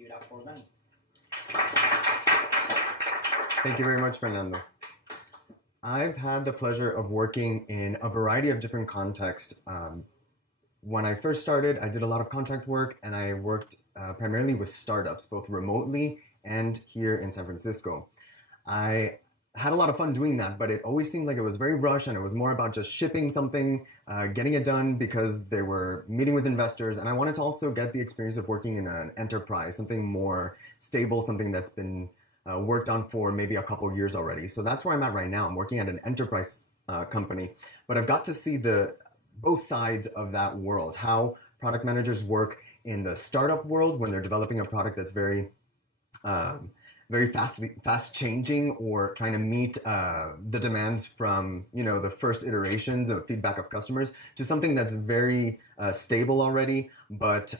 give it up for Danny. Thank you very much, Fernando. I've had the pleasure of working in a variety of different contexts. When I first started, I did a lot of contract work, and I worked primarily with startups, both remotely and here in San Francisco. I had a lot of fun doing that, but it always seemed like it was very rushed, and it was more about just shipping something, getting it done because they were meeting with investors. And I wanted to also get the experience of working in an enterprise, something more stable, something that's been worked on for maybe a couple years already. So that's where I'm at right now. I'm working at an enterprise company, but I've got to see both sides of that world, how product managers work in the startup world when they're developing a product that's very fast changing, or trying to meet the demands from the first iterations of feedback of customers, to something that's very stable already, but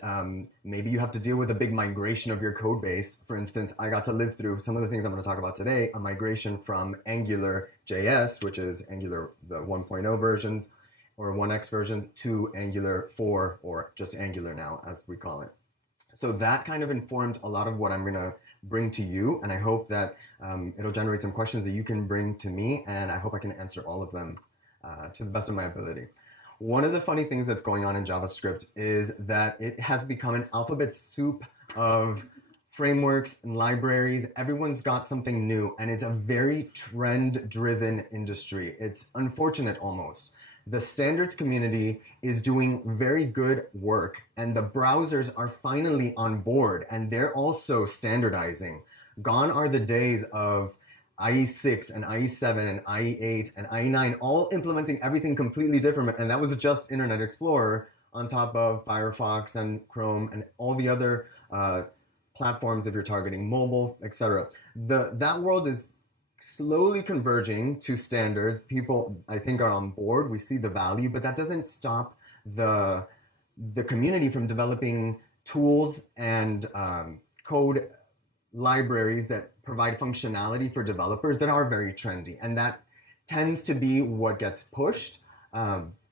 maybe you have to deal with a big migration of your code base. For instance, I got to live through some of the things I'm going to talk about today, a migration from AngularJS, which is Angular the 1.0 versions or 1x versions, to Angular 4, or just Angular now as we call it. So that kind of informed a lot of what I'm going to bring to you, and I hope that it'll generate some questions that you can bring to me, and I hope I can answer all of them to the best of my ability. One of the funny things that's going on in JavaScript is that it has become an alphabet soup of frameworks and libraries. Everyone's got something new, and it's a very trend-driven industry. It's unfortunate almost. The standards community is doing very good work, and the browsers are finally on board, and they're also standardizing. Gone are the days of IE6 and IE7 and IE8 and IE9 all implementing everything completely different, and that was just Internet Explorer on top of Firefox and Chrome and all the other platforms if you're targeting mobile, etc. That world is slowly converging to standards. People, I think, are on board. We see the value, but that doesn't stop the community from developing tools and code libraries that provide functionality for developers that are very trendy, and that tends to be what gets pushed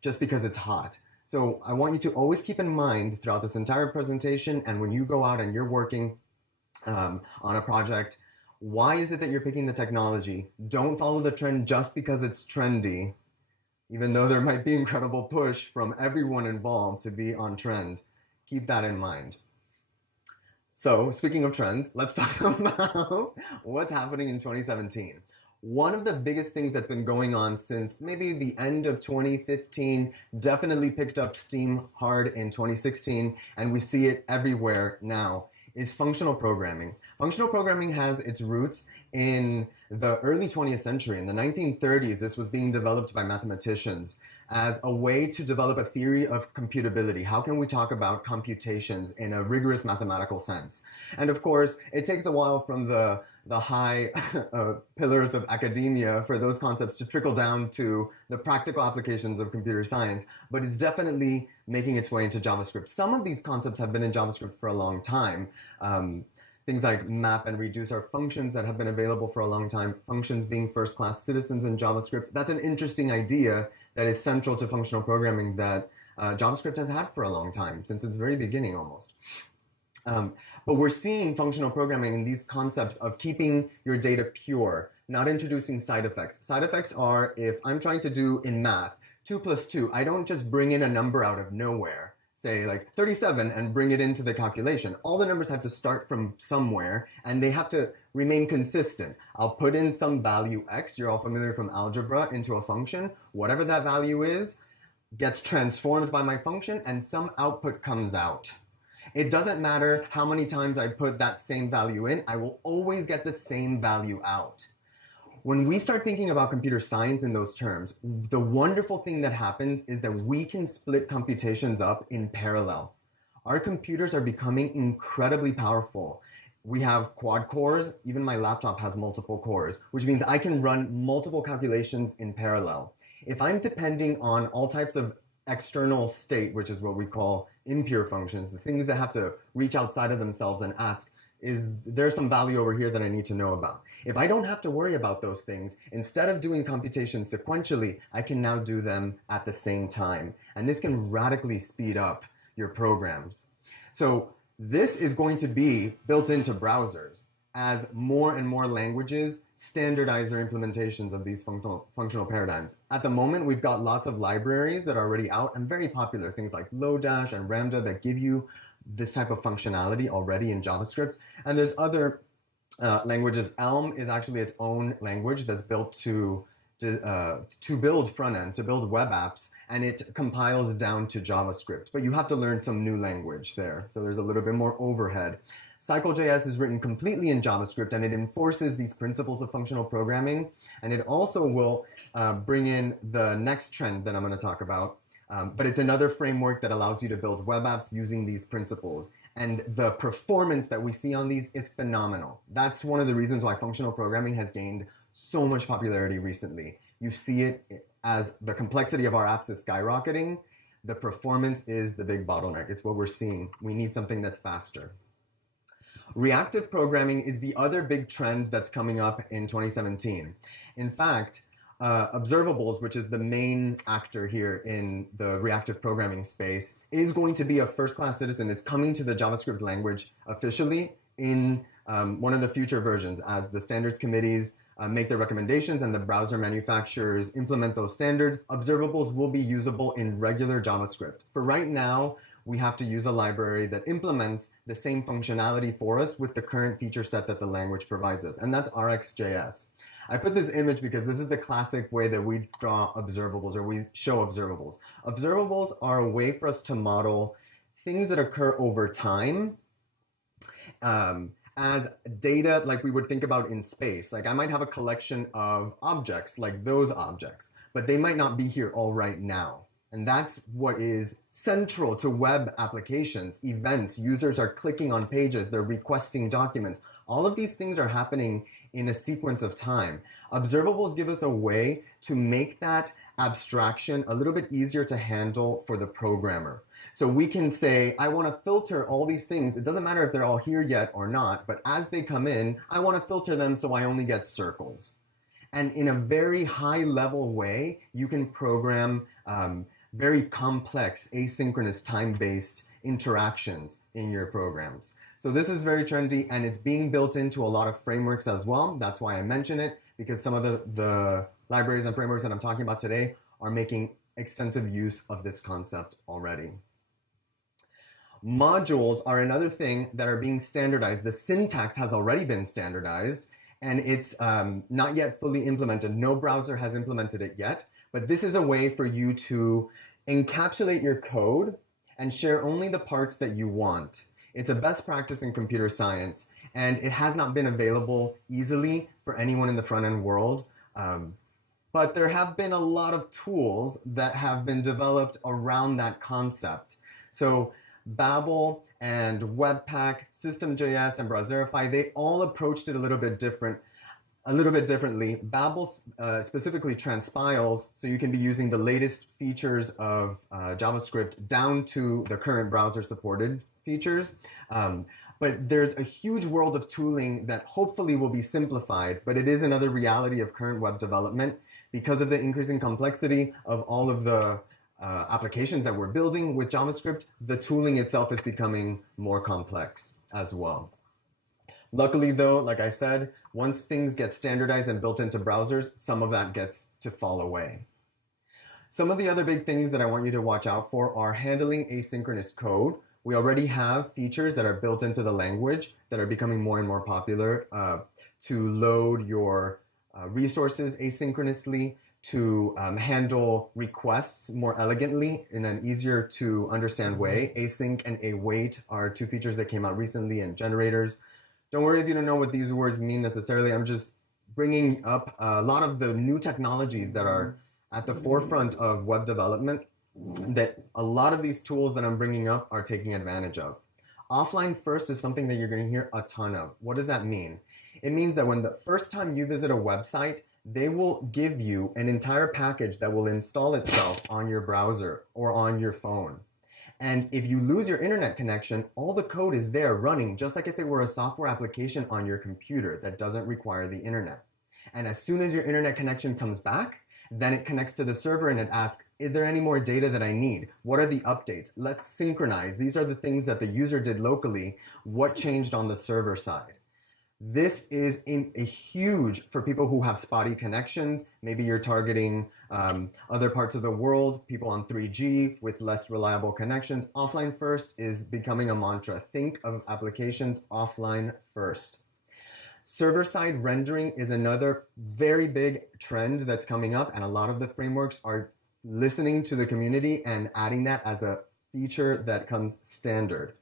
just because it's hot. So I want you to always keep in mind throughout this entire presentation, and when you go out and you're working on a project, why is it that you're picking the technology? Don't follow the trend just because it's trendy, even though there might be incredible push from everyone involved to be on trend. Keep that in mind. So, speaking of trends, let's talk about what's happening in 2017. One of the biggest things that's been going on since maybe the end of 2015, definitely picked up steam hard in 2016, and we see it everywhere now, is functional programming. Functional programming has its roots in the early 20th century. In the 1930s, this was being developed by mathematicians as a way to develop a theory of computability. How can we talk about computations in a rigorous mathematical sense? And of course, it takes a while from the high pillars of academia for those concepts to trickle down to the practical applications of computer science, but it's definitely making its way into JavaScript. Some of these concepts have been in JavaScript for a long time. Things like map and reduce are functions that have been available for a long time. Functions being first-class citizens in JavaScript. That's an interesting idea that is central to functional programming that JavaScript has had for a long time, since its very beginning almost. But we're seeing functional programming in these concepts of keeping your data pure, not introducing side effects. Side effects are if I'm trying to do in math 2 plus 2, I don't just bring in a number out of nowhere, say like 37, and bring it into the calculation. All the numbers have to start from somewhere, and they have to remain consistent. I'll put in some value x, you're all familiar from algebra, into a function. Whatever that value is gets transformed by my function, and some output comes out. It doesn't matter how many times I put that same value in, I will always get the same value out. When we start thinking about computer science in those terms, the wonderful thing that happens is that we can split computations up in parallel. Our computers are becoming incredibly powerful. We have quad cores. Even my laptop has multiple cores, which means I can run multiple calculations in parallel. If I'm depending on all types of external state, which is what we call impure functions, the things that have to reach outside of themselves and ask, is there some value over here that I need to know about? If I don't have to worry about those things, instead of doing computations sequentially, I can now do them at the same time. And this can radically speed up your programs. So This is going to be built into browsers as more and more languages standardize their implementations of these functional paradigms. At the moment, we've got lots of libraries that are already out and very popular, things like Lodash and Ramda that give you this type of functionality already in JavaScript. And there's other languages. Elm is actually its own language that's built to build front end, to build web apps, and it compiles down to JavaScript. But you have to learn some new language there, so there's a little bit more overhead. CycleJS is written completely in JavaScript, and it enforces these principles of functional programming, and it also will bring in the next trend that I'm going to talk about. But it's another framework that allows you to build web apps using these principles. And the performance that we see on these is phenomenal. That's one of the reasons why functional programming has gained so much popularity recently. You see it as the complexity of our apps is skyrocketing. The performance is the big bottleneck. It's what we're seeing. We need something that's faster. Reactive programming is the other big trend that's coming up in 2017. In fact, observables, which is the main actor here in the reactive programming space, is going to be a first-class citizen. It's coming to the JavaScript language officially in one of the future versions as the standards committees make their recommendations and the browser manufacturers implement those standards. Observables will be usable in regular JavaScript. For right now, we have to use a library that implements the same functionality for us with the current feature set that the language provides us, and that's RxJS. I put this image because this is the classic way that we draw observables, or we show observables. Observables are a way for us to model things that occur over time as data like we would think about in space. Like I might have a collection of objects, like those objects, but they might not be here all right now. And that's what is central to web applications, events. Users are clicking on pages, they're requesting documents. All of these things are happening in a sequence of time. Observables give us a way to make that abstraction a little bit easier to handle for the programmer. So we can say, I want to filter all these things. It doesn't matter if they're all here yet or not, but as they come in, I want to filter them so I only get circles. And in a very high level way, you can program very complex, asynchronous, time-based interactions in your programs. So this is very trendy, and it's being built into a lot of frameworks as well. That's why I mention it, because some of the libraries and frameworks that I'm talking about today are making extensive use of this concept already. Modules are another thing that are being standardized. The syntax has already been standardized, and it's not yet fully implemented. No browser has implemented it yet, but this is a way for you to encapsulate your code and share only the parts that you want. It's a best practice in computer science, and it has not been available easily for anyone in the front-end world. But there have been a lot of tools that have been developed around that concept. So Babel and Webpack, System.js, and Browserify, they all approached it a little bit differently. Babel specifically transpiles, so you can be using the latest features of JavaScript down to the current browser-supported features. But there's a huge world of tooling that hopefully will be simplified, but it is another reality of current web development. Because of the increasing complexity of all of the applications that we're building with JavaScript, the tooling itself is becoming more complex as well. Luckily though, like I said, once things get standardized and built into browsers, some of that gets to fall away. Some of the other big things that I want you to watch out for are handling asynchronous code. We already have features that are built into the language that are becoming more and more popular to load your resources asynchronously, to handle requests more elegantly in an easier to understand way. Async and await are two features that came out recently in generators. Don't worry if you don't know what these words mean necessarily. I'm just bringing up a lot of the new technologies that are at the forefront of web development that a lot of these tools that I'm bringing up are taking advantage of. Offline first is something that you're going to hear a ton of. What does that mean? It means that when the first time you visit a website, they will give you an entire package that will install itself on your browser or on your phone. And if you lose your internet connection, all the code is there running just like if it were a software application on your computer that doesn't require the internet. And as soon as your internet connection comes back, Then it connects to the server and it asks, is there any more data that I need? What are the updates? Let's synchronize. These are the things that the user did locally. What changed on the server side? This is a huge for people who have spotty connections. Maybe you're targeting other parts of the world, people on 3G with less reliable connections. Offline first is becoming a mantra. Think of applications offline first. Server-side rendering is another very big trend that's coming up, and a lot of the frameworks are listening to the community and adding that as a feature that comes standard.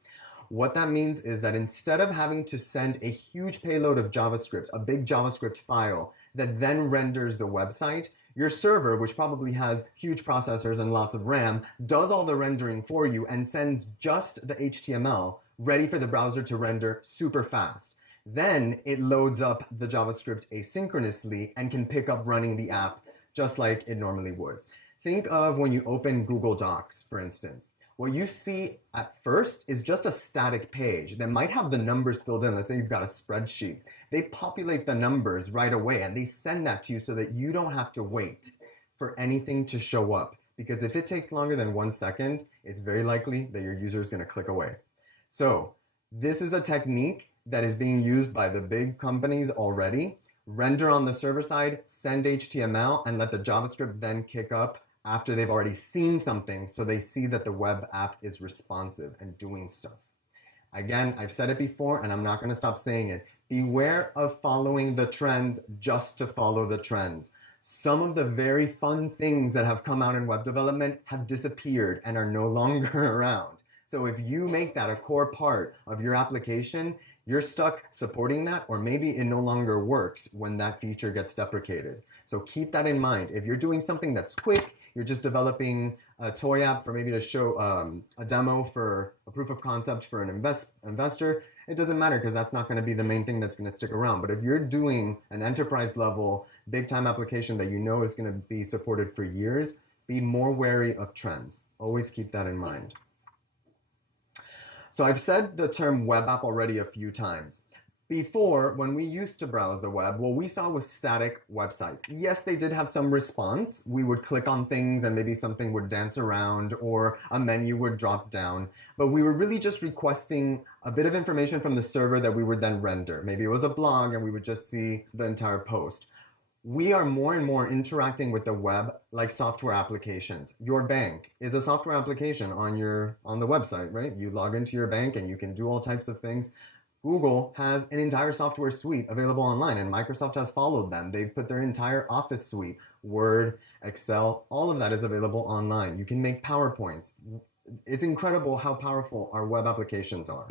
What that means is that instead of having to send a huge payload of JavaScript, a big JavaScript file that then renders the website, your server, which probably has huge processors and lots of RAM, does all the rendering for you and sends just the HTML ready for the browser to render super fast. Then it loads up the JavaScript asynchronously and can pick up running the app just like it normally would. Think of when you open Google Docs, for instance. What you see at first is just a static page that might have the numbers filled in. Let's say you've got a spreadsheet. They populate the numbers right away and they send that to you so that you don't have to wait for anything to show up. Because if it takes longer than 1 second, it's very likely that your user is going to click away. So this is a technique that is being used by the big companies already. Render on the server side, send HTML, and let the JavaScript then kick up after they've already seen something, so they see that the web app is responsive and doing stuff. Again, I've said it before and I'm not going to stop saying it. Beware of following the trends just to follow the trends. Some of the very fun things that have come out in web development have disappeared and are no longer around. So if you make that a core part of your application, you're stuck supporting that, or maybe it no longer works when that feature gets deprecated. So keep that in mind. If you're doing something that's quick, you're just developing a toy app for maybe to show a demo for a proof of concept for an investor, it doesn't matter because that's not going to be the main thing that's going to stick around. But if you're doing an enterprise level, big time application that you know is going to be supported for years, be more wary of trends. Always keep that in mind. So I've said the term web app already a few times. Before, when we used to browse the web, what we saw was static websites. Yes, they did have some response. We would click on things and maybe something would dance around or a menu would drop down. But we were really just requesting a bit of information from the server that we would then render. Maybe it was a blog and we would just see the entire post. We are more and more interacting with the web like software applications. Your bank is a software application on the website, right? You log into your bank and you can do all types of things. Google has an entire software suite available online, and Microsoft has followed them. They've put their entire Office suite, Word, Excel, all of that is available online. You can make PowerPoints. It's incredible how powerful our web applications are.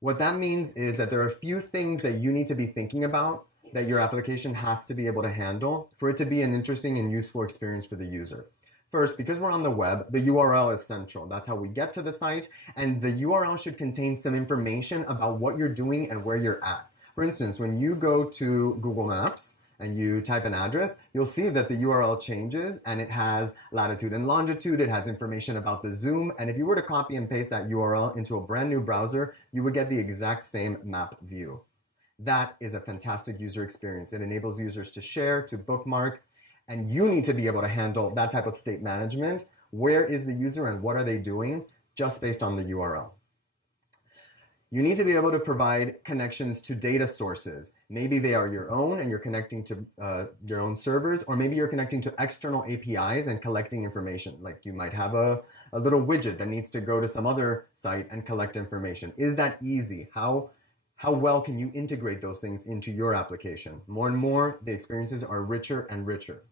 What that means is that there are a few things that you need to be thinking about that your application has to be able to handle for it to be an interesting and useful experience for the user. First, because we're on the web, the URL is central. That's how we get to the site, and the URL should contain some information about what you're doing and where you're at. For instance, when you go to Google Maps and you type an address, you'll see that the URL changes and it has latitude and longitude, it has information about the zoom, and if you were to copy and paste that URL into a brand new browser, you would get the exact same map view. That is a fantastic user experience. It enables users to share, to bookmark, and you need to be able to handle that type of state management. Where is the user and what are they doing just based on the URL? You need to be able to provide connections to data sources. Maybe they are your own and you're connecting to your own servers, or maybe you're connecting to external APIs and collecting information. Like you might have a little widget that needs to go to some other site and collect information. Is that easy? How well can you integrate those things into your application? More and more, the experiences are richer and richer.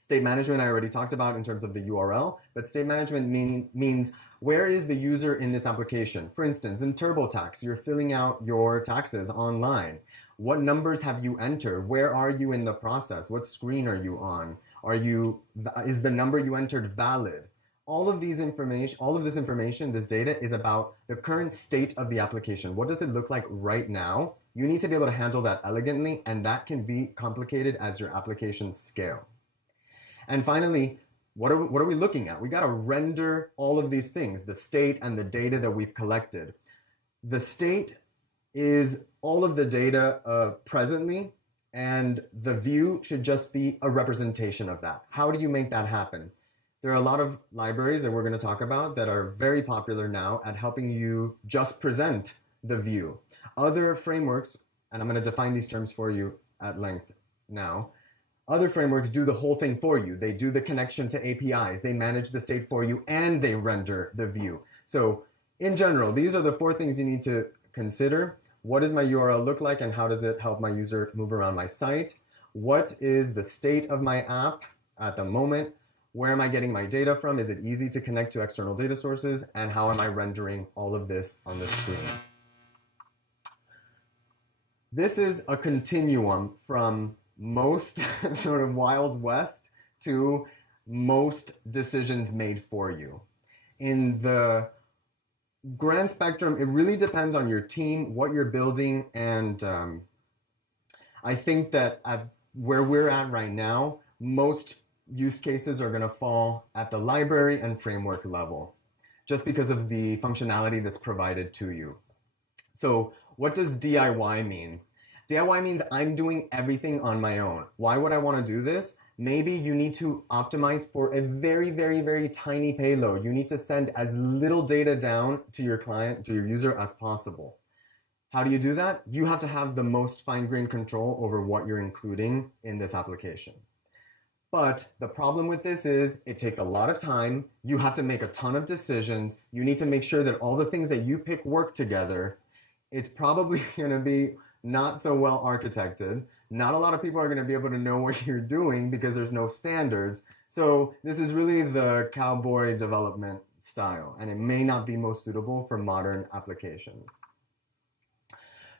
State management I already talked about in terms of the URL, but state management means where is the user in this application? For instance, in TurboTax, you're filling out your taxes online. What numbers have you entered? Where are you in the process? What screen are you on? Is the number you entered valid? All of this information, this data is about the current state of the application. What does it look like right now? You need to be able to handle that elegantly, and that can be complicated as your applications scale. And finally, what are we looking at? We got to render all of these things, the state and the data that we've collected. The state is all of the data presently, and the view should just be a representation of that. How do you make that happen? There are a lot of libraries that we're going to talk about that are very popular now at helping you just present the view. Other frameworks, and I'm going to define these terms for you at length now, other frameworks do the whole thing for you. They do the connection to APIs, they manage the state for you, and they render the view. So in general, these are the 4 things you need to consider. What does my URL look like and how does it help my user move around my site? What is the state of my app at the moment? Where am I getting my data from? Is it easy to connect to external data sources? And how am I rendering all of this on the screen? This is a continuum from most sort of Wild West to most decisions made for you. In the grand spectrum, it really depends on your team, what you're building, and I think that at where we're at right now, most use cases are going to fall at the library and framework level, just because of the functionality that's provided to you. So what does DIY mean? DIY means I'm doing everything on my own. Why would I want to do this? Maybe you need to optimize for a very, very, very tiny payload. You need to send as little data down to your client, to your user as possible. How do you do that? You have to have the most fine-grained control over what you're including in this application. But the problem with this is it takes a lot of time. You have to make a ton of decisions. You need to make sure that all the things that you pick work together. It's probably going to be not so well architected. Not a lot of people are going to be able to know what you're doing because there's no standards. So this is really the cowboy development style, and it may not be most suitable for modern applications.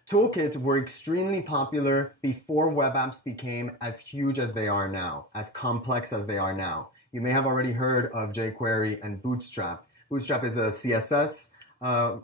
Toolkits were extremely popular before web apps became as huge as they are now, as complex as they are now. You may have already heard of jQuery and Bootstrap. Bootstrap is a CSS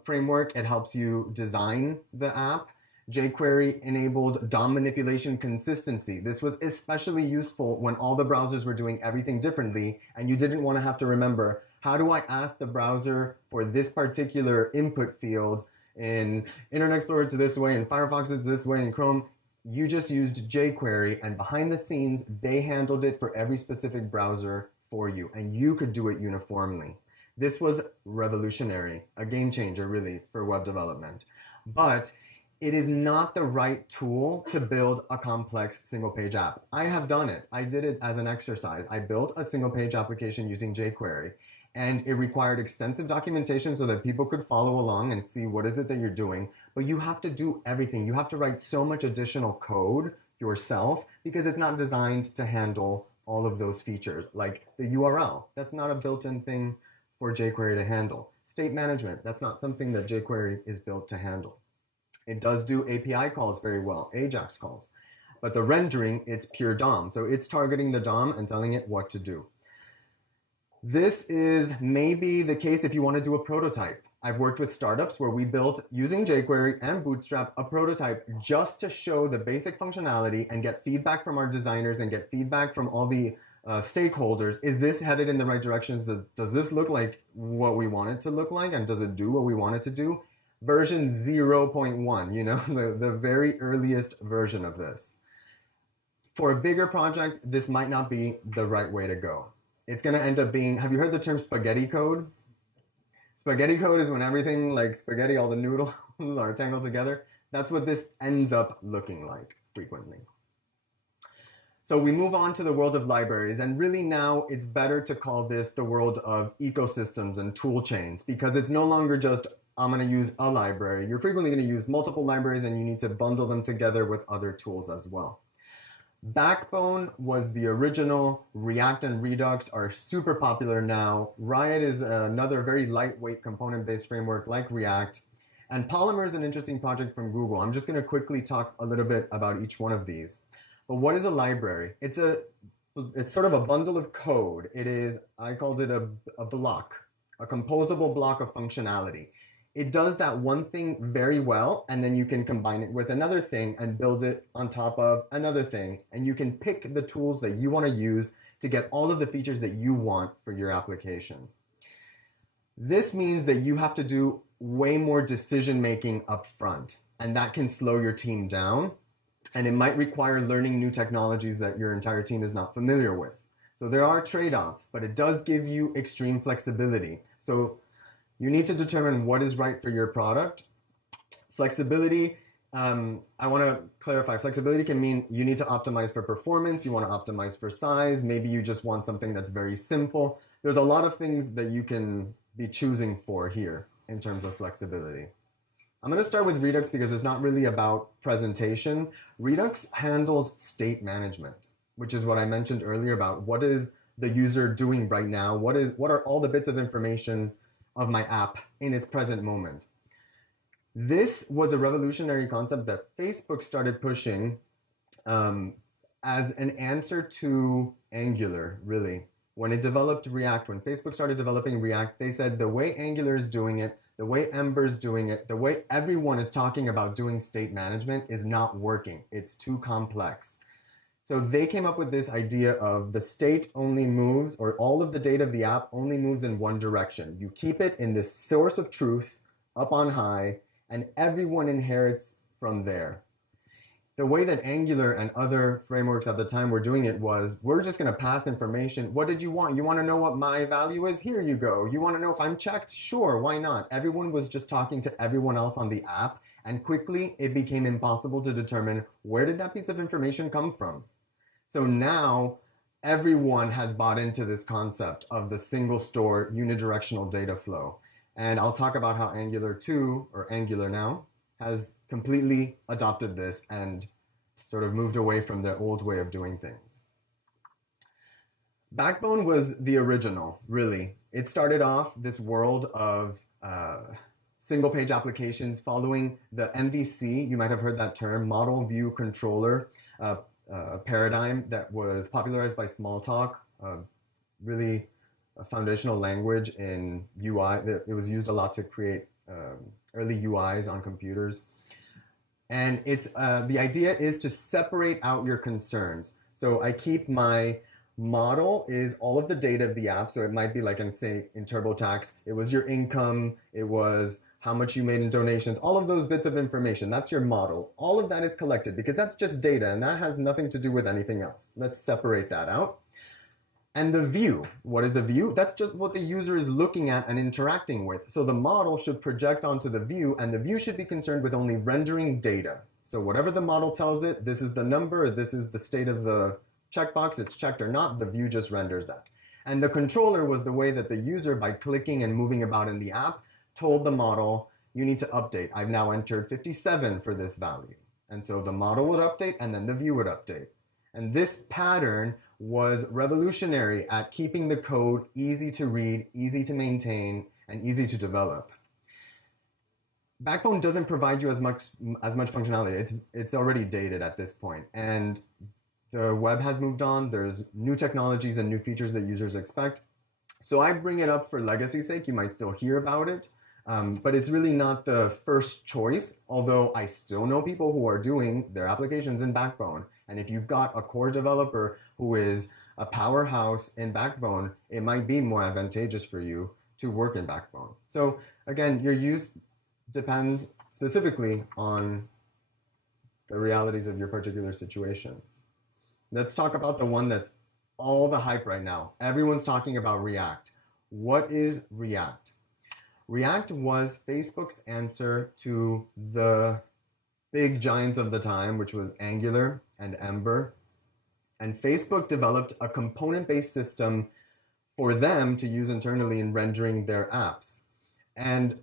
framework. It helps you design the app. jQuery enabled DOM manipulation consistency. This was especially useful when all the browsers were doing everything differently and you didn't want to have to remember, how do I ask the browser for this particular input field? In Internet Explorer it's this way, in Firefox it's this way, in Chrome. You just used jQuery, and behind the scenes they handled it for every specific browser for you, and you could do it uniformly. This was revolutionary, a game changer really for web development. But it is not the right tool to build a complex single-page app. I have done it. I did it as an exercise. I built a single-page application using jQuery, and it required extensive documentation so that people could follow along and see what is it that you're doing. But you have to do everything. You have to write so much additional code yourself because it's not designed to handle all of those features, like the URL. That's not a built-in thing for jQuery to handle. State management, that's not something that jQuery is built to handle. It does do API calls very well, AJAX calls. But the rendering, it's pure DOM. So it's targeting the DOM and telling it what to do. This is maybe the case if you want to do a prototype. I've worked with startups where we built, using jQuery and Bootstrap, a prototype just to show the basic functionality and get feedback from our designers and get feedback from all the stakeholders. Is this headed in the right directions? Does this look like what we want it to look like? And does it do what we want it to do? Version 0.1, you know, the very earliest version of this. For a bigger project, this might not be the right way to go. It's going to end up being, have you heard the term spaghetti code? Spaghetti code is when everything like spaghetti, all the noodles are tangled together. That's what this ends up looking like frequently. So we move on to the world of libraries, and really now it's better to call this the world of ecosystems and tool chains, because it's no longer just, I'm going to use a library. You're frequently going to use multiple libraries and you need to bundle them together with other tools as well. Backbone was the original. React and Redux are super popular now. Riot is another very lightweight component-based framework like React. And Polymer is an interesting project from Google. I'm just going to quickly talk a little bit about each one of these. But what is a library? It's sort of a bundle of code. It is, I called it a block, a composable block of functionality. It does that one thing very well, and then you can combine it with another thing and build it on top of another thing. And you can pick the tools that you want to use to get all of the features that you want for your application. This means that you have to do way more decision making up front, and that can slow your team down. and it might require learning new technologies that your entire team is not familiar with. So there are trade-offs, but it does give you extreme flexibility. So you need to determine what is right for your product. Flexibility, I want to clarify, flexibility can mean you need to optimize for performance, you want to optimize for size, maybe you just want something that's very simple. There's a lot of things that you can be choosing for here in terms of flexibility. I'm going to start with Redux because it's not really about presentation. Redux handles state management, which is what I mentioned earlier about what is the user doing right now, what are all the bits of information of my app in its present moment. This was a revolutionary concept that Facebook started pushing as an answer to Angular, really. When it developed React, when Facebook started developing React, they said the way Angular is doing it, the way Ember is doing it, the way everyone is talking about doing state management is not working. It's too complex. So they came up with this idea of the state only moves, or all of the data of the app only moves in one direction. You keep it in this source of truth up on high, and everyone inherits from there. The way that Angular and other frameworks at the time were doing it was, we're just going to pass information. What did you want? You want to know what my value is? Here you go. You want to know if I'm checked? Sure, why not? Everyone was just talking to everyone else on the app, and quickly it became impossible to determine where did that piece of information come from. So now everyone has bought into this concept of the single store unidirectional data flow. And I'll talk about how Angular 2, or Angular now, has completely adopted this and sort of moved away from the old way of doing things. Backbone was the original, really. It started off this world of single page applications following the MVC, you might have heard that term, Model View Controller paradigm that was popularized by Smalltalk, really a foundational language in UI. It was used a lot to create early UIs on computers. And it's the idea is to separate out your concerns. So I keep my model is all of the data of the app. So it might be like, say in TurboTax, it was your income, it was how much you made in donations, all of those bits of information. That's your model. All of that is collected because that's just data and that has nothing to do with anything else. Let's separate that out. And the view, what is the view? That's just what the user is looking at and interacting with. So the model should project onto the view, and the view should be concerned with only rendering data. So whatever the model tells it, this is the number, this is the state of the checkbox, it's checked or not, the view just renders that. And the controller was the way that the user, by clicking and moving about in the app, told the model, you need to update. I've now entered 57 for this value. And so the model would update, and then the view would update. And this pattern was revolutionary at keeping the code easy to read, easy to maintain, and easy to develop. Backbone doesn't provide you as much functionality. It's already dated at this point, and the web has moved on. There's new technologies and new features that users expect. So I bring it up for legacy's sake. You might still hear about it, but it's really not the first choice, although I still know people who are doing their applications in Backbone. And if you've got a core developer who is a powerhouse in Backbone, it might be more advantageous for you to work in Backbone. So again, your use depends specifically on the realities of your particular situation. Let's talk about the one that's all the hype right now. Everyone's talking about React. What is React? React was Facebook's answer to the big giants of the time, which was Angular and Ember. And Facebook developed a component-based system for them to use internally in rendering their apps. And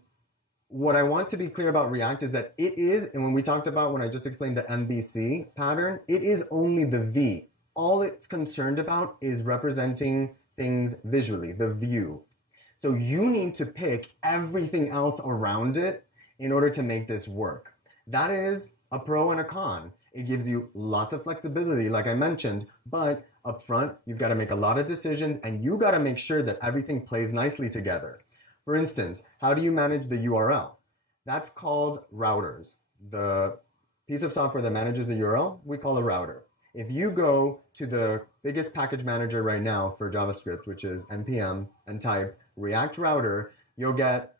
what I want to be clear about React is that it is, and when we talked about, when I just explained the MVC pattern, it is only the V. All it's concerned about is representing things visually, the view. So you need to pick everything else around it in order to make this work. That is a pro and a con. It gives you lots of flexibility, like I mentioned, but up front, you've got to make a lot of decisions and you got to make sure that everything plays nicely together. For instance, how do you manage the URL? That's called routers. The piece of software that manages the URL, we call a router. If you go to the biggest package manager right now for JavaScript, which is npm, and type React router, you'll get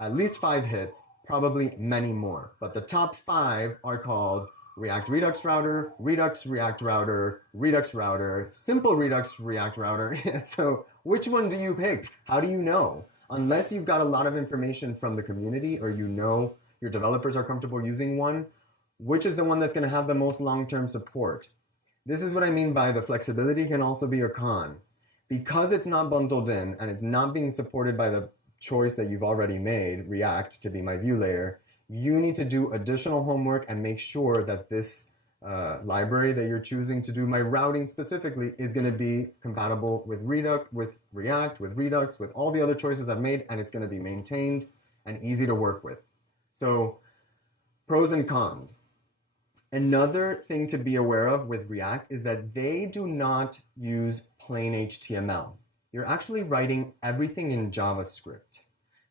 at least 5 hits, probably many more. But the top 5 are called React Redux router, Redux React router, Redux router, simple Redux React router. So which one do you pick? How do you know? Unless you've got a lot of information from the community or you know your developers are comfortable using one, which is the one that's going to have the most long-term support? This is what I mean by the flexibility can also be a con. Because it's not bundled in and it's not being supported by the choice that you've already made, React to be my view layer, you need to do additional homework and make sure that this library that you're choosing to do my routing specifically is going to be compatible with Redux, with React, with Redux, with all the other choices I've made, and it's going to be maintained and easy to work with. So pros and cons. Another thing to be aware of with React is that they do not use plain HTML. You're actually writing everything in JavaScript.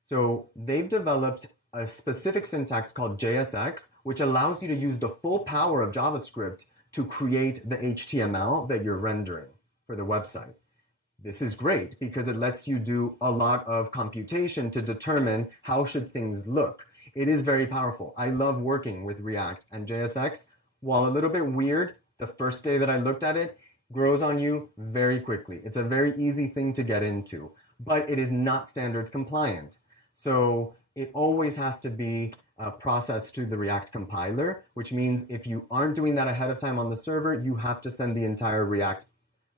So they've developed a specific syntax called JSX, which allows you to use the full power of JavaScript to create the HTML that you're rendering for the website. This is great because it lets you do a lot of computation to determine how should things look. It is very powerful. I love working with React, and JSX, while a little bit weird, the first day that I looked at it, grows on you very quickly. It's a very easy thing to get into, but it is not standards compliant. So it always has to be processed through the React compiler, which means if you aren't doing that ahead of time on the server, you have to send the entire React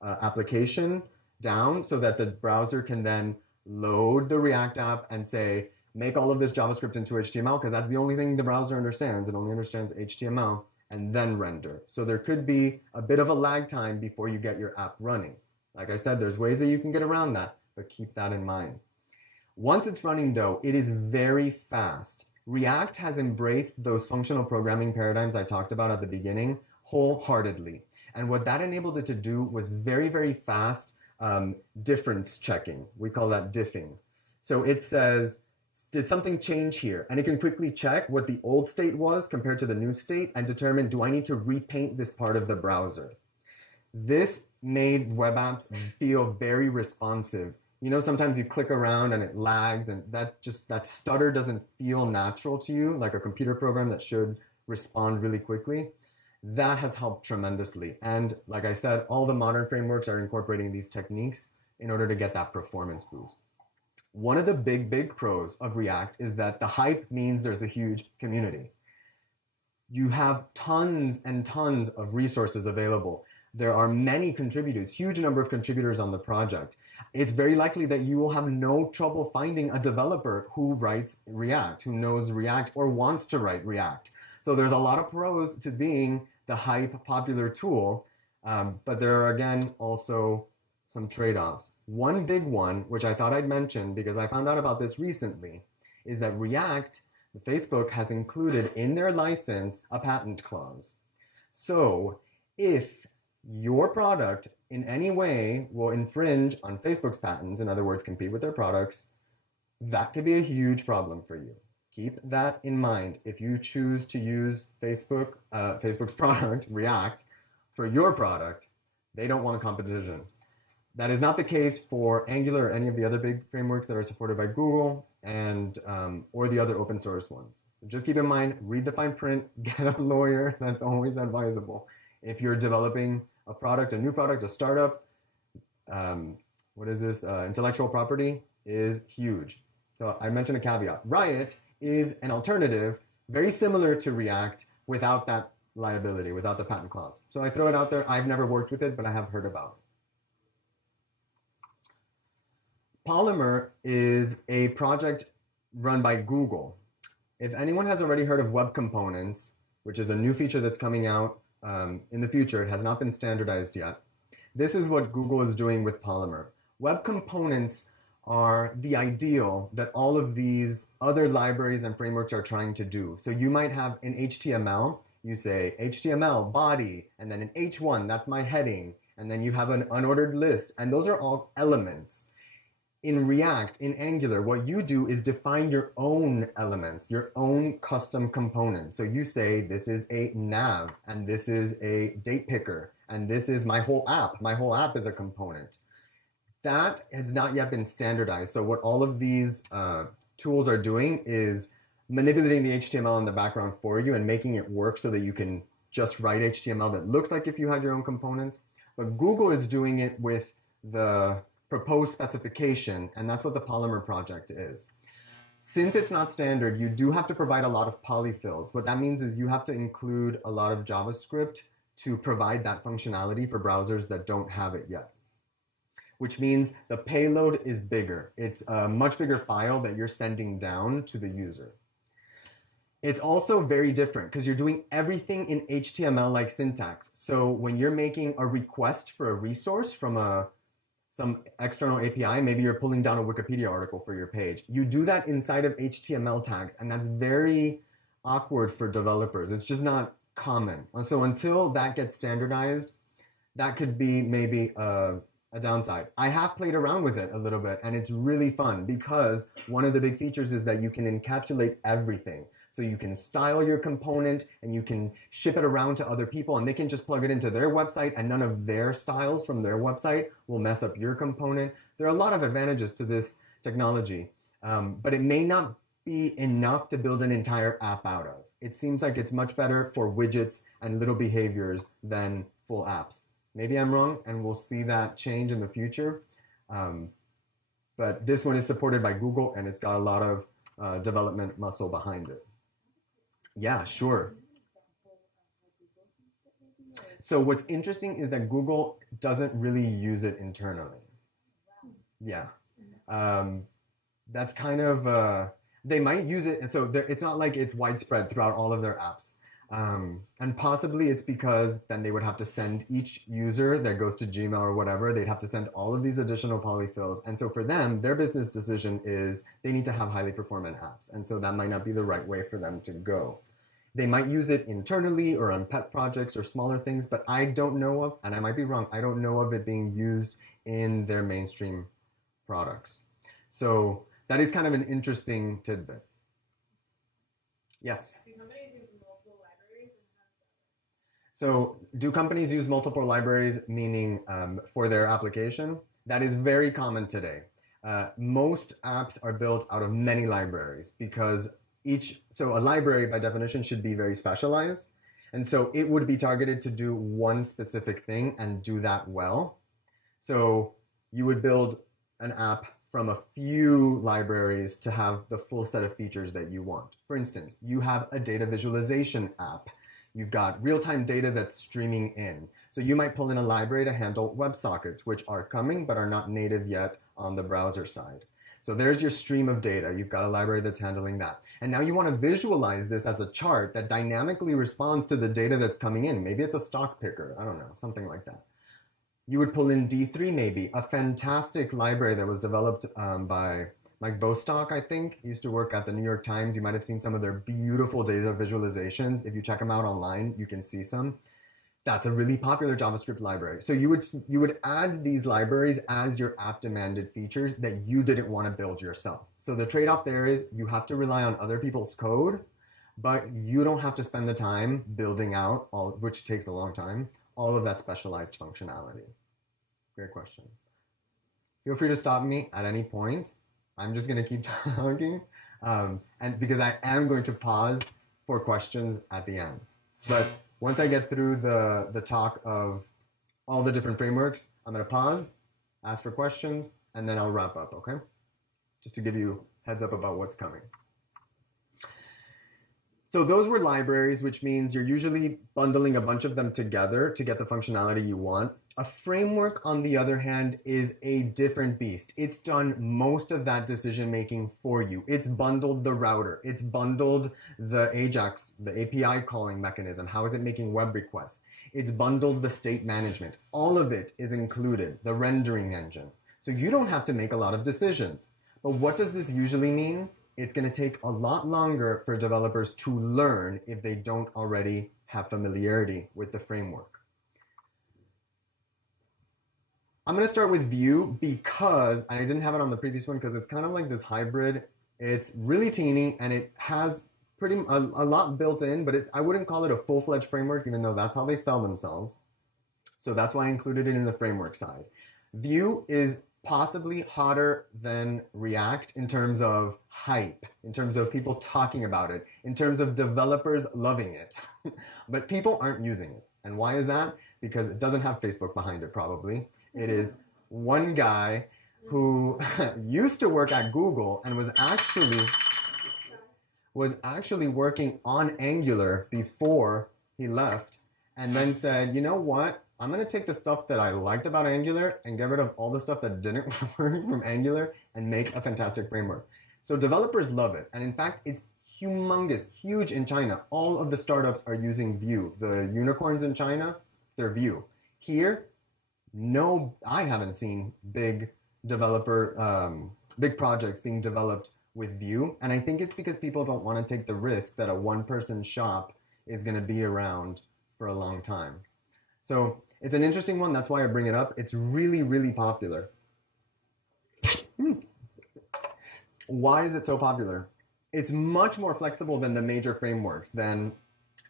application down so that the browser can then load the React app and say, make all of this JavaScript into HTML, because that's the only thing the browser understands. It only understands HTML, and then render. So there could be a bit of a lag time before you get your app running. Like I said, there's ways that you can get around that, but keep that in mind. Once it's running though, it is very fast. React has embraced those functional programming paradigms I talked about at the beginning wholeheartedly. And what that enabled it to do was very, very fast difference checking. We call that diffing. So it says, did something change here? And it can quickly check what the old state was compared to the new state and determine, do I need to repaint this part of the browser? This made web apps feel very responsive. You know, sometimes you click around and it lags, and that stutter doesn't feel natural to you, like a computer program that should respond really quickly. That has helped tremendously. And like I said, all the modern frameworks are incorporating these techniques in order to get that performance boost. One of the big pros of React is that the hype means there's a huge community. You have tons and tons of resources available. There are many contributors, huge number of contributors on the project. It's very likely that you will have no trouble finding a developer who writes React, who knows React or wants to write React. So there's a lot of pros to being the hype popular tool, but there are again also some trade-offs. One big one, which I thought I'd mention because I found out about this recently, is that React, Facebook has included in their license a patent clause. So if your product in any way will infringe on Facebook's patents, in other words, compete with their products, that could be a huge problem for you. Keep that in mind. If you choose to use Facebook's product, React, for your product, they don't want competition. That is not the case for Angular or any of the other big frameworks that are supported by Google and or the other open source ones. So just keep in mind, read the fine print, get a lawyer. That's always advisable. If you're developing a product, a new product, a startup, intellectual property is huge. So I mentioned a caveat. Riot is an alternative very similar to React without that liability, without the patent clause. So I throw it out there. I've never worked with it, but I have heard about it. Polymer is a project run by Google. If anyone has already heard of web components, which is a new feature that's coming out in the future, it has not been standardized yet. This is what Google is doing with Polymer. Web components are the ideal that all of these other libraries and frameworks are trying to do. So you might have in HTML, you say HTML body, and then in H1, that's my heading, and then you have an unordered list, and those are all elements. In React, in Angular, what you do is define your own elements, your own custom components. So you say, this is a nav, and this is a date picker, and this is my whole app. My whole app is a component. That has not yet been standardized. So what all of these tools are doing is manipulating the HTML in the background for you and making it work so that you can just write HTML that looks like if you had your own components. But Google is doing it with the proposed specification, and that's what the Polymer project is. Since it's not standard, you do have to provide a lot of polyfills. What that means is you have to include a lot of JavaScript to provide that functionality for browsers that don't have it yet, which means the payload is bigger. It's a much bigger file that you're sending down to the user. It's also very different because you're doing everything in HTML-like syntax. So when you're making a request for a resource from some external API, maybe you're pulling down a Wikipedia article for your page, you do that inside of HTML tags, and that's very awkward for developers. It's just not common. And so until that gets standardized, that could be maybe a downside. I have played around with it a little bit, and it's really fun because one of the big features is that you can encapsulate everything. So you can style your component and you can ship it around to other people, and they can just plug it into their website, and none of their styles from their website will mess up your component. There are a lot of advantages to this technology, but it may not be enough to build an entire app out of. It seems like it's much better for widgets and little behaviors than full apps. Maybe I'm wrong, and we'll see that change in the future. But this one is supported by Google, and it's got a lot of development muscle behind it. Yeah, sure. So what's interesting is that Google doesn't really use it internally. Yeah. That's kind of, they might use it, so it's not like it's widespread throughout all of their apps. And possibly it's because then they would have to send each user that goes to Gmail or whatever, they'd have to send all of these additional polyfills. And so for them, their business decision is they need to have highly performant apps. And so that might not be the right way for them to go. They might use it internally or on pet projects or smaller things, but I don't know of, and I might be wrong, I don't know of it being used in their mainstream products. So that is kind of an interesting tidbit. Yes? Do companies use multiple libraries? So do companies use multiple libraries, meaning for their application? That is very common today. Most apps are built out of many libraries because so a library by definition should be very specialized. And so it would be targeted to do one specific thing and do that well. So you would build an app from a few libraries to have the full set of features that you want. For instance, you have a data visualization app. You've got real-time data that's streaming in. So you might pull in a library to handle WebSockets, which are coming but are not native yet on the browser side. So there's your stream of data. You've got a library that's handling that. And now you want to visualize this as a chart that dynamically responds to the data that's coming in. Maybe it's a stock picker. I don't know, something like that. You would pull in D3 maybe, a fantastic library that was developed by Mike Bostock, I think. He used to work at the New York Times. You might have seen some of their beautiful data visualizations. If you check them out online, you can see some. That's a really popular JavaScript library. So you would add these libraries as your app demanded features that you didn't want to build yourself. So the trade-off there is you have to rely on other people's code, but you don't have to spend the time building out, which takes a long time, all of that specialized functionality. Great question. Feel free to stop me at any point. I'm just going to keep talking, and because I am going to pause for questions at the end. But once I get through the talk of all the different frameworks, I'm going to pause, ask for questions, and then I'll wrap up, okay? Just to give you heads up about what's coming. So those were libraries, which means you're usually bundling a bunch of them together to get the functionality you want. A framework, on the other hand, is a different beast. It's done most of that decision making for you. It's bundled the router. It's bundled the AJAX, the API calling mechanism. How is it making web requests? It's bundled the state management. All of it is included, the rendering engine. So you don't have to make a lot of decisions. But what does this usually mean? It's going to take a lot longer for developers to learn if they don't already have familiarity with the framework. I'm going to start with Vue because, and I didn't have it on the previous one because it's kind of like this hybrid. It's really teeny and it has a lot built in, but I wouldn't call it a full-fledged framework, even though that's how they sell themselves. So that's why I included it in the framework side. Vue is possibly hotter than React in terms of hype, in terms of people talking about it, in terms of developers loving it. But people aren't using it. And why is that? Because it doesn't have Facebook behind it, probably. It is one guy who used to work at Google and was actually working on Angular before he left, and then said, you know what? I'm going to take the stuff that I liked about Angular and get rid of all the stuff that didn't work from Angular and make a fantastic framework. So developers love it. And in fact, it's humongous, huge in China. All of the startups are using Vue. The unicorns in China, they're Vue. Here, no, I haven't seen big projects being developed with Vue. And I think it's because people don't want to take the risk that a one-person shop is going to be around for a long time. So it's an interesting one. That's why I bring it up. It's really, really popular. Why is it so popular? It's much more flexible than the major frameworks, than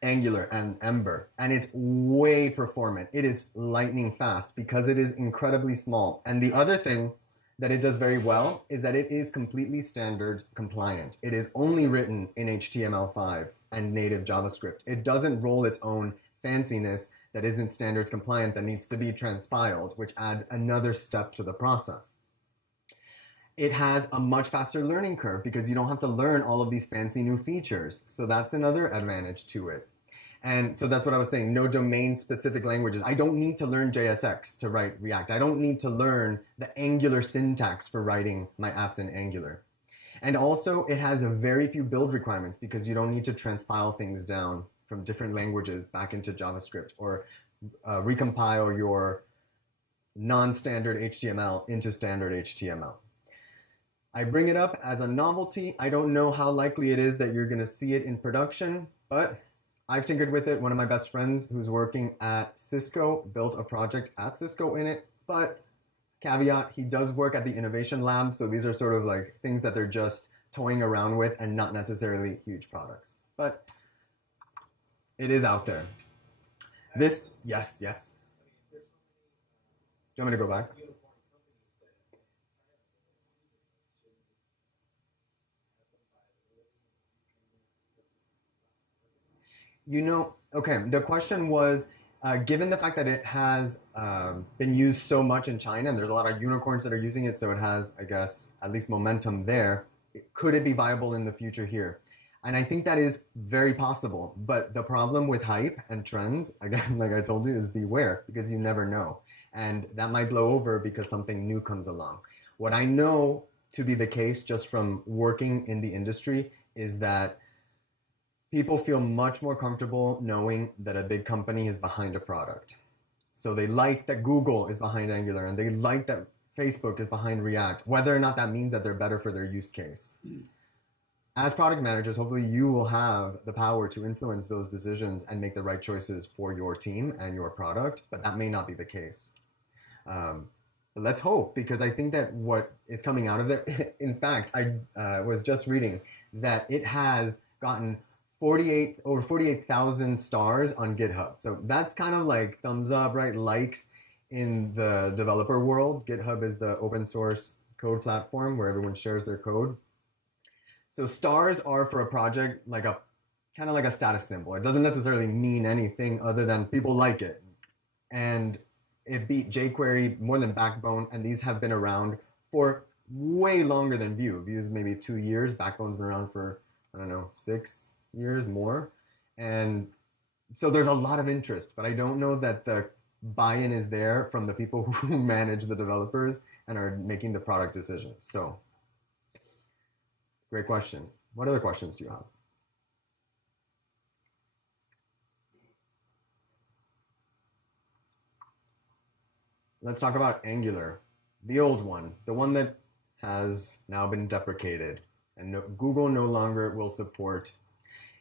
Angular and Ember, and it's way performant. It is lightning fast because it is incredibly small. And the other thing that it does very well is that it is completely standard compliant. It is only written in HTML5 and native JavaScript. It doesn't roll its own fanciness that isn't standards compliant that needs to be transpiled, which adds another step to the process. It has a much faster learning curve because you don't have to learn all of these fancy new features. So that's another advantage to it. And so that's what I was saying, no domain-specific languages. I don't need to learn JSX to write React. I don't need to learn the Angular syntax for writing my apps in Angular. And also, it has a very few build requirements because you don't need to transpile things down from different languages back into JavaScript or recompile your non-standard HTML into standard HTML. I bring it up as a novelty. I don't know how likely it is that you're going to see it in production, but I've tinkered with it. One of my best friends who's working at Cisco built a project at Cisco in it, but caveat, he does work at the innovation lab, so these are sort of like things that they're just toying around with and not necessarily huge products. But it is out there. This, yes. Do you want me to go back? Okay, the question was, given the fact that it has been used so much in China, and there's a lot of unicorns that are using it, so it has, I guess, at least momentum there, could it be viable in the future here? And I think that is very possible, but the problem with hype and trends, again, like I told you, is beware, because you never know. And that might blow over because something new comes along. What I know to be the case just from working in the industry is that people feel much more comfortable knowing that a big company is behind a product. So they like that Google is behind Angular, and they like that Facebook is behind React, whether or not that means that they're better for their use case. As product managers, hopefully you will have the power to influence those decisions and make the right choices for your team and your product, but that may not be the case. But let's hope, because I think that what is coming out of it, in fact, I was just reading that it has gotten over 48,000 stars on GitHub. So that's kind of like thumbs up, right? Likes in the developer world. GitHub is the open source code platform where everyone shares their code. So stars are for a project like a kind of like a status symbol. It doesn't necessarily mean anything other than people like it. And it beat jQuery more than Backbone, and these have been around for way longer than Vue. Vue is maybe 2 years. Backbone's been around for, I don't know, 6 years more. And so there's a lot of interest, but I don't know that the buy-in is there from the people who manage the developers and are making the product decisions. So great question. What other questions do you have? Let's talk about Angular, the old one, the one that has now been deprecated, and Google no longer will support.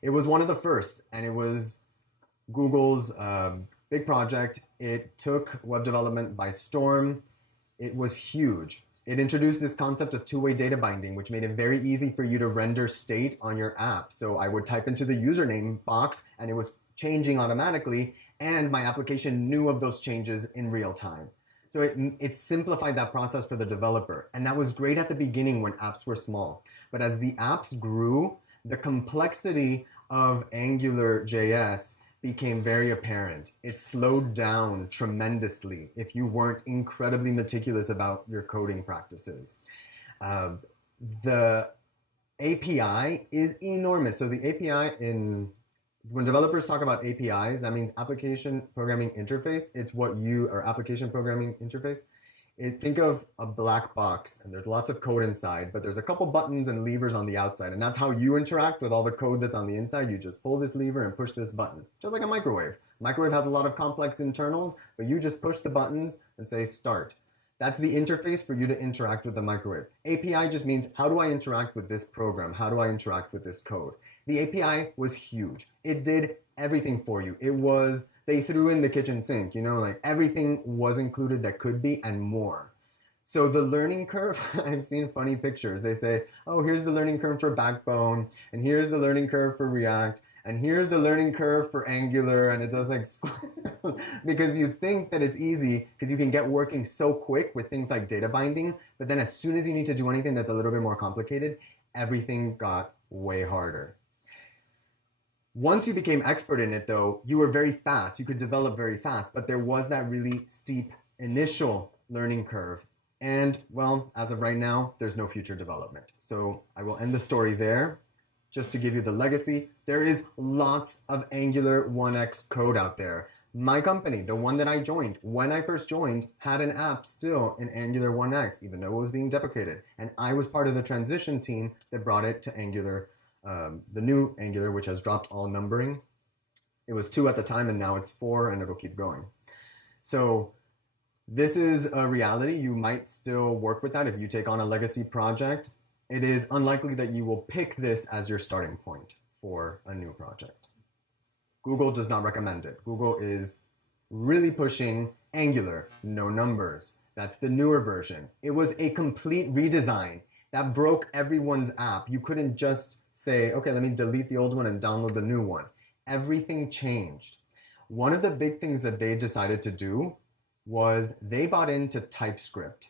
It was one of the first, and it was Google's big project. It took web development by storm. It was huge. It introduced this concept of two-way data binding, which made it very easy for you to render state on your app. So I would type into the username box, and it was changing automatically, and my application knew of those changes in real time. So it simplified that process for the developer. And that was great at the beginning when apps were small. But as the apps grew, the complexity of AngularJS became very apparent. It slowed down tremendously if you weren't incredibly meticulous about your coding practices. The API is enormous. So the API when developers talk about APIs, that means application programming interface. It's or application programming interface. Think of a black box and there's lots of code inside, but there's a couple buttons and levers on the outside. And that's how you interact with all the code that's on the inside. You just pull this lever and push this button, just like a microwave. Microwave has a lot of complex internals, but you just push the buttons and say start. That's the interface for you to interact with the microwave. API just means, how do I interact with this program? How do I interact with this code? The API was huge. It did everything for you. They threw in the kitchen sink, like everything was included that could be and more. So the learning curve, I've seen funny pictures. They say, oh, here's the learning curve for Backbone, and here's the learning curve for React, and here's the learning curve for Angular, and it does like, because you think that it's easy because you can get working so quick with things like data binding, but then as soon as you need to do anything that's a little bit more complicated, everything got way harder. Once you became expert in it though, you were very fast, you could develop very fast, but there was that really steep initial learning curve. And well, as of right now, there's no future development. So I will end the story there. Just to give you the legacy, there is lots of Angular 1x code out there. My company, the one that I joined, when I first joined, had an app still in Angular 1x, even though it was being deprecated. And I was part of the transition team that brought it to Angular, the new Angular, which has dropped all numbering. It was 2 at the time, and now it's 4, and it'll keep going. So this is a reality. You might still work with that if you take on a legacy project. It is unlikely that you will pick this as your starting point for a new project. Google does not recommend it. Google is really pushing Angular, no numbers. That's the newer version. It was a complete redesign that broke everyone's app. You couldn't just say, okay, let me delete the old one and download the new one. Everything changed. One of the big things that they decided to do was they bought into TypeScript.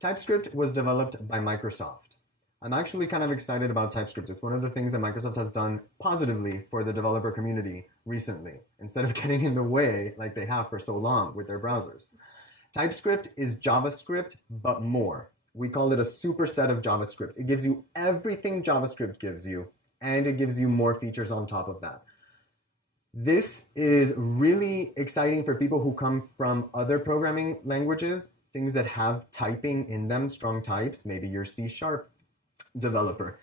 TypeScript was developed by Microsoft. I'm actually kind of excited about TypeScript. It's one of the things that Microsoft has done positively for the developer community recently, instead of getting in the way like they have for so long with their browsers. TypeScript is JavaScript, but more. We call it a superset of JavaScript. It gives you everything JavaScript gives you, and it gives you more features on top of that. This is really exciting for people who come from other programming languages, things that have typing in them, strong types. Maybe you're C# developer.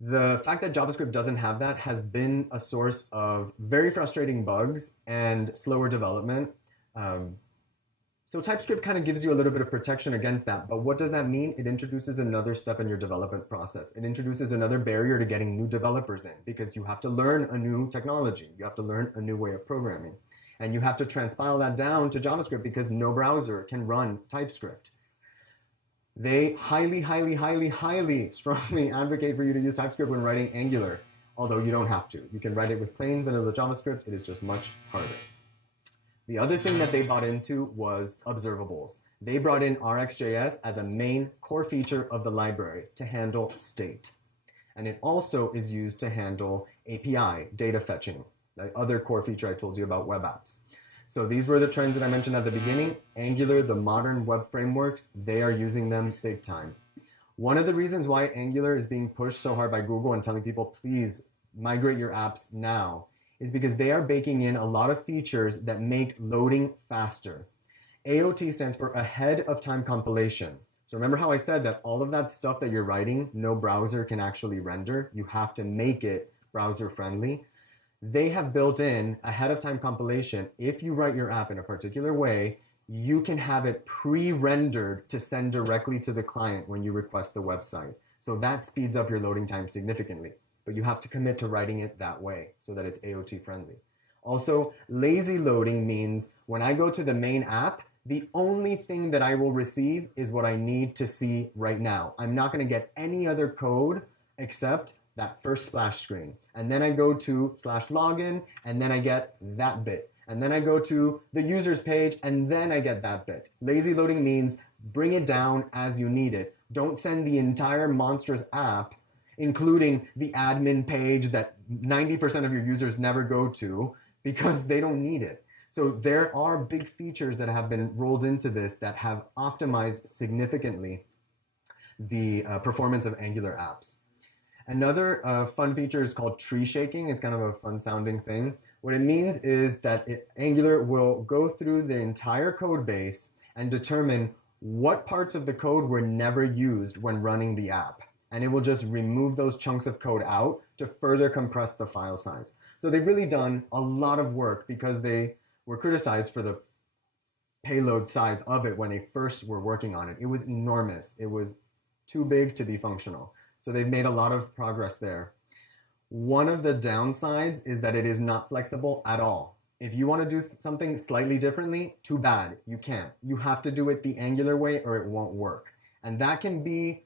The fact that JavaScript doesn't have that has been a source of very frustrating bugs and slower development. So TypeScript kind of gives you a little bit of protection against that. But what does that mean? It introduces another step in your development process. It introduces another barrier to getting new developers in, because you have to learn a new technology. You have to learn a new way of programming. And you have to transpile that down to JavaScript because no browser can run TypeScript. They highly, highly, highly, highly strongly advocate for you to use TypeScript when writing Angular, although you don't have to. You can write it with plain vanilla JavaScript. It is just much harder. The other thing that they bought into was observables. They brought in RxJS as a main core feature of the library to handle state. And it also is used to handle API, data fetching, the other core feature I told you about web apps. So these were the trends that I mentioned at the beginning. Angular, the modern web frameworks, they are using them big time. One of the reasons why Angular is being pushed so hard by Google and telling people, please migrate your apps now, is because they are baking in a lot of features that make loading faster. AOT stands for ahead of time compilation. So remember how I said that all of that stuff that you're writing, no browser can actually render. You have to make it browser friendly. They have built in ahead of time compilation. If you write your app in a particular way, you can have it pre-rendered to send directly to the client when you request the website. So that speeds up your loading time significantly. But you have to commit to writing it that way so that it's AOT friendly. Also, lazy loading means when I go to the main app, the only thing that I will receive is what I need to see right now. I'm not going to get any other code except that first splash screen. And then I go to /login, and then I get that bit. and then I go to the users page, and then I get that bit. Lazy loading means bring it down as you need it. Don't send the entire monstrous app, including the admin page that 90% of your users never go to because they don't need it. So there are big features that have been rolled into this that have optimized significantly the performance of Angular apps. Another fun feature is called tree shaking. It's kind of a fun sounding thing. What it means is that Angular will go through the entire code base and determine what parts of the code were never used when running the app. And it will just remove those chunks of code out to further compress the file size. So they've really done a lot of work because they were criticized for the payload size of it when they first were working on it. It was enormous. It was too big to be functional. So they've made a lot of progress there. One of the downsides is that it is not flexible at all. If you want to do something slightly differently, too bad, you can't. You have to do it the Angular way or it won't work. And that can be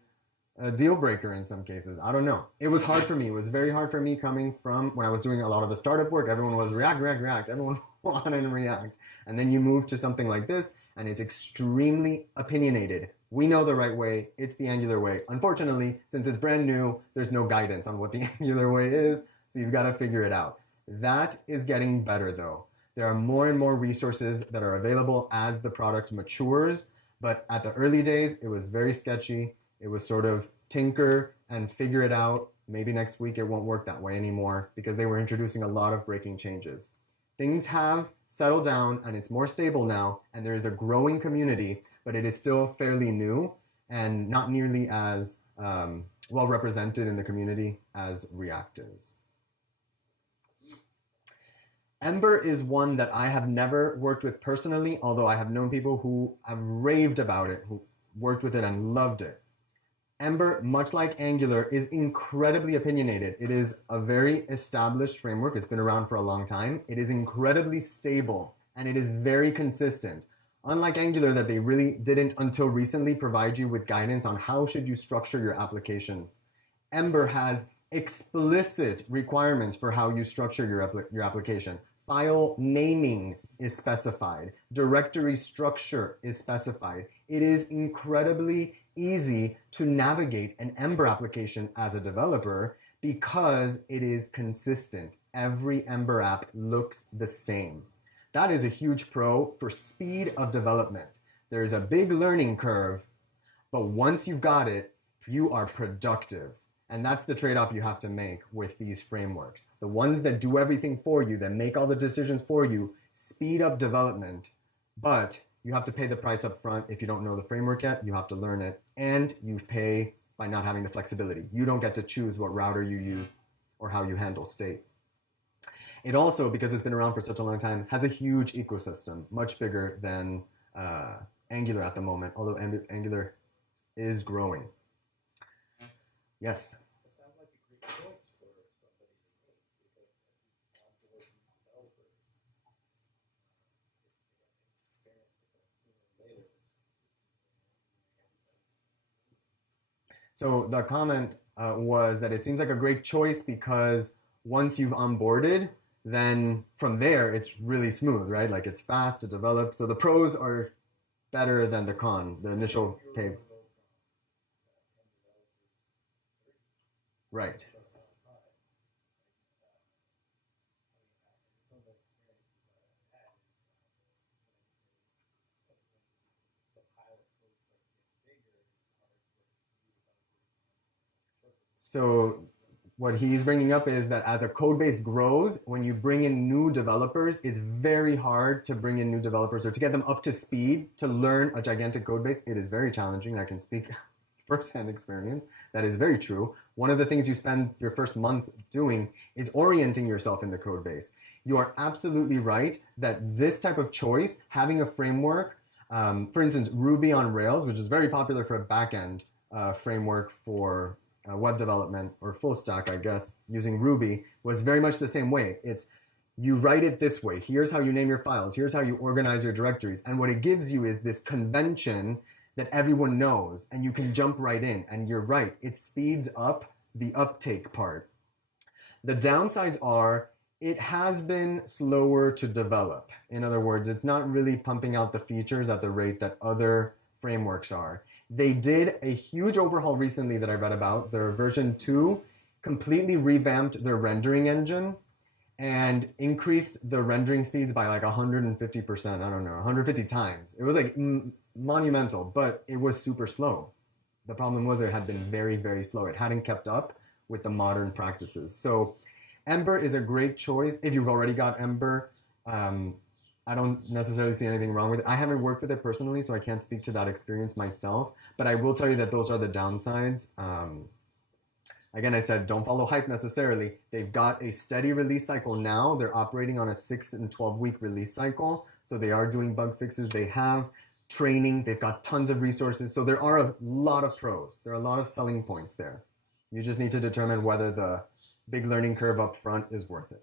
a deal breaker in some cases. I don't know. It was hard for me. It was very hard for me coming from when I was doing a lot of the startup work. Everyone was React, React, React. Everyone wanted React. And then you move to something like this and it's extremely opinionated. We know the right way. It's the Angular way. Unfortunately, since it's brand new, there's no guidance on what the Angular way is. So you've got to figure it out. That is getting better though. There are more and more resources that are available as the product matures. But at the early days, it was very sketchy. It was sort of tinker and figure it out. Maybe next week it won't work that way anymore because they were introducing a lot of breaking changes. Things have settled down and it's more stable now, and there is a growing community, but it is still fairly new and not nearly as well represented in the community as React is. Ember is one that I have never worked with personally, although I have known people who have raved about it, who worked with it and loved it. Ember, much like Angular, is incredibly opinionated. It is a very established framework. It's been around for a long time. It is incredibly stable, and it is very consistent. Unlike Angular, that they really didn't until recently provide you with guidance on how should you structure your application. Ember has explicit requirements for how you structure your application. File naming is specified. Directory structure is specified. It is incredibly easy to navigate an Ember application as a developer because it is consistent. Every Ember app looks the same. That is a huge pro for speed of development. There's a big learning curve, but once you've got it, you are productive. And that's the trade-off you have to make with these frameworks. The ones that do everything for you, that make all the decisions for you, speed up development, but you have to pay the price up front. If you don't know the framework yet, you have to learn it, and you pay by not having the flexibility. You don't get to choose what router you use or how you handle state. It also, because it's been around for such a long time, has a huge ecosystem, much bigger than Angular at the moment, although Angular is growing. Yes? It sounds like a great choice for somebody to make because as you onboard new developers, if they have any experience with the Tunon layers. So the comment was that it seems like a great choice because once you've onboarded, then from there it's really smooth, right? Like it's fast to develop. So the pros are better than the con, the initial pay. Right. So what he's bringing up is that as a code base grows, when you bring in new developers, it's very hard to bring in new developers or to get them up to speed to learn a gigantic code base. It is very challenging. I can speak firsthand experience. That is very true. One of the things you spend your first month doing is orienting yourself in the code base. You are absolutely right that this type of choice, having a framework, for instance, Ruby on Rails, which is very popular for a backend framework for web development or full stack, I guess, using Ruby, was very much the same way. It's you write it this way. Here's how you name your files. Here's how you organize your directories. And what it gives you is this convention that everyone knows, and you can jump right in. And you're right, it speeds up the uptake part. The downsides are it has been slower to develop. In other words, it's not really pumping out the features at the rate that other frameworks are. They did a huge overhaul recently that I read about. Their version 2 completely revamped their rendering engine and increased the rendering speeds by like 150%. I don't know, 150 times. It was like monumental, but it was super slow. The problem was it had been very, very slow. It hadn't kept up with the modern practices. So Ember is a great choice if you've already got Ember. I don't necessarily see anything wrong with it. I haven't worked with it personally, so I can't speak to that experience myself, but I will tell you that those are the downsides. Again, I said don't follow hype necessarily. They've got a steady release cycle now. They're operating on a 6 and 12-week release cycle, so they are doing bug fixes. They have training. They've got tons of resources, so there are a lot of pros. There are a lot of selling points there. You just need to determine whether the big learning curve up front is worth it.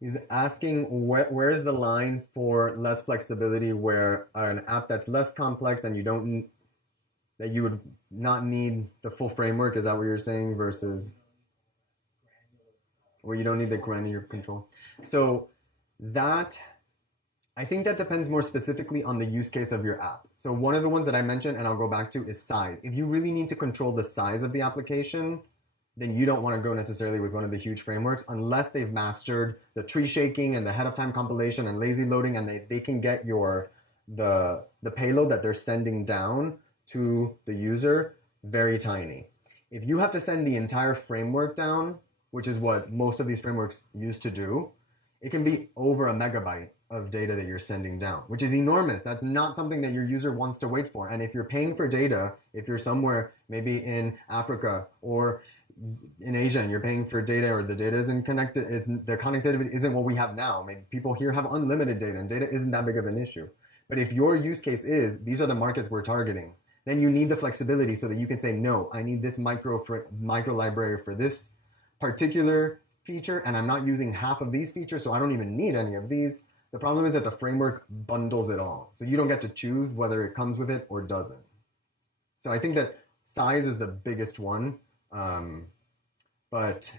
He's asking where's the line for less flexibility where an app that's less complex and that you would not need the full framework, is that what you're saying, versus where you don't need the granular control? So that, I think that depends more specifically on the use case of your app. So one of the ones that I mentioned, and I'll go back to, is size. If you really need to control the size of the application, then you don't want to go necessarily with one of the huge frameworks unless they've mastered the tree shaking and the ahead of time compilation and lazy loading, and they can get the payload that they're sending down to the user very tiny. If you have to send the entire framework down, which is what most of these frameworks used to do, it can be over a megabyte of data that you're sending down, which is enormous. That's not something that your user wants to wait for. And if you're paying for data, if you're somewhere maybe in Africa or in Asia and you're paying for data, or the data isn't connected, the connectivity isn't what we have now. Maybe people here have unlimited data and data isn't that big of an issue. But if your use case is, these are the markets we're targeting, then you need the flexibility so that you can say, no, I need this micro library for this particular feature, and I'm not using half of these features, so I don't even need any of these. The problem is that the framework bundles it all. So you don't get to choose whether it comes with it or doesn't. So I think that size is the biggest one. But